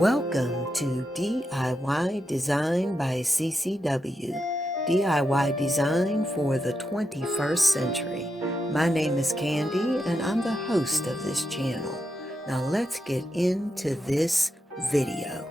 Welcome to DIY Design by CCW, DIY design for the 21st century. My name is Candy and I'm the host of this channel. Now let's get into this video.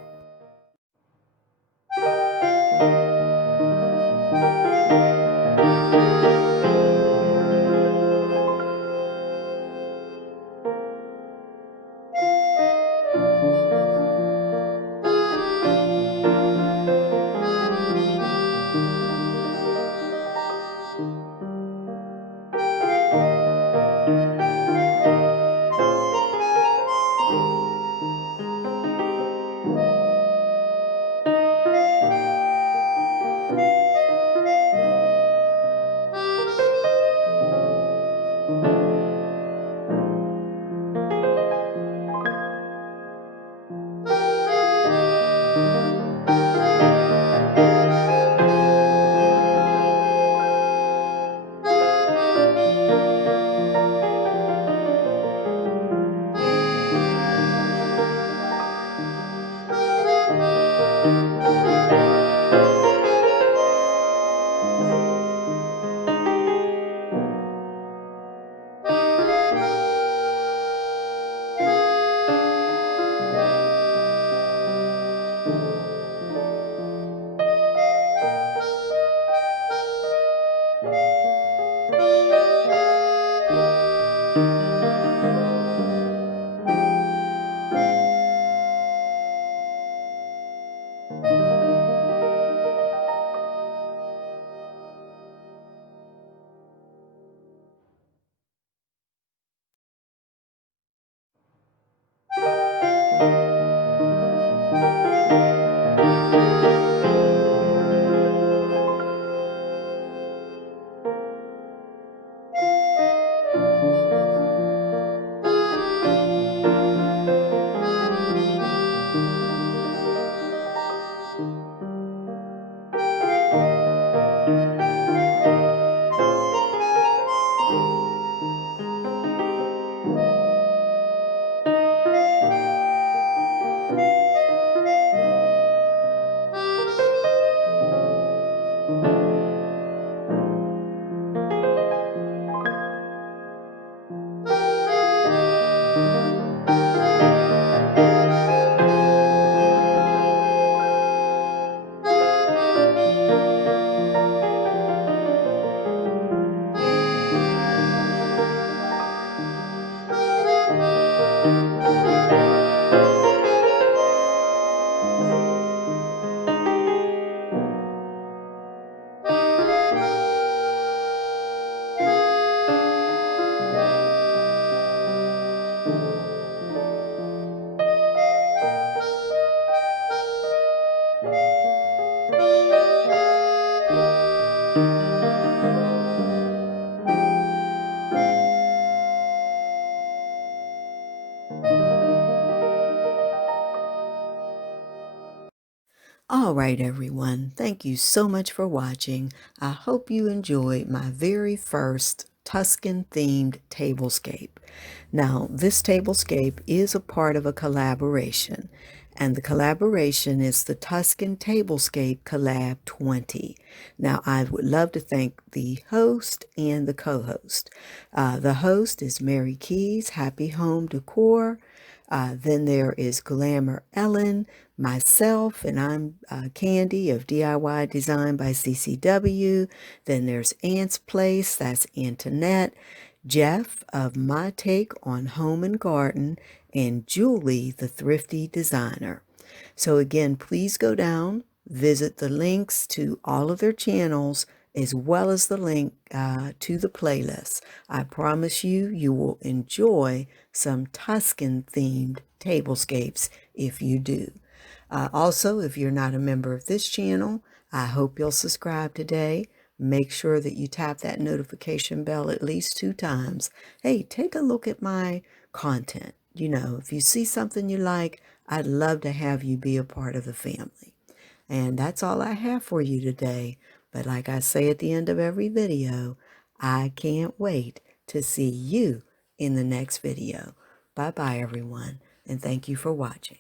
All right, everyone. Thank you so much for watching. I hope you enjoyed my very first Tuscan themed tablescape. Now, this tablescape is a part of a collaboration, and the collaboration is the Tuscan Tablescape Collab 20. Now, I would love to thank the host and the co-host. The host is Mary Keys, Happy Home Decor. Then there is Glamour Ellen, myself, and I'm Candy of DIY Design by CCW. Then there's Ant's Place, that's Antoinette, Jeff of My Take on Home and Garden, and Julie, the Thrifty designer. So again, please go down, visit the links to all of their channels, as well as the link to the playlist. I promise you, you will enjoy some Tuscan themed tablescapes if you do. Also, if you're not a member of this channel, I hope you'll subscribe today. Make sure that you tap that notification bell at least 2 times. Hey, take a look at my content. You know, if you see something you like, I'd love to have you be a part of the family. And that's all I have for you today. But like I say at the end of every video, I can't wait to see you in the next video. Bye-bye, everyone, and thank you for watching.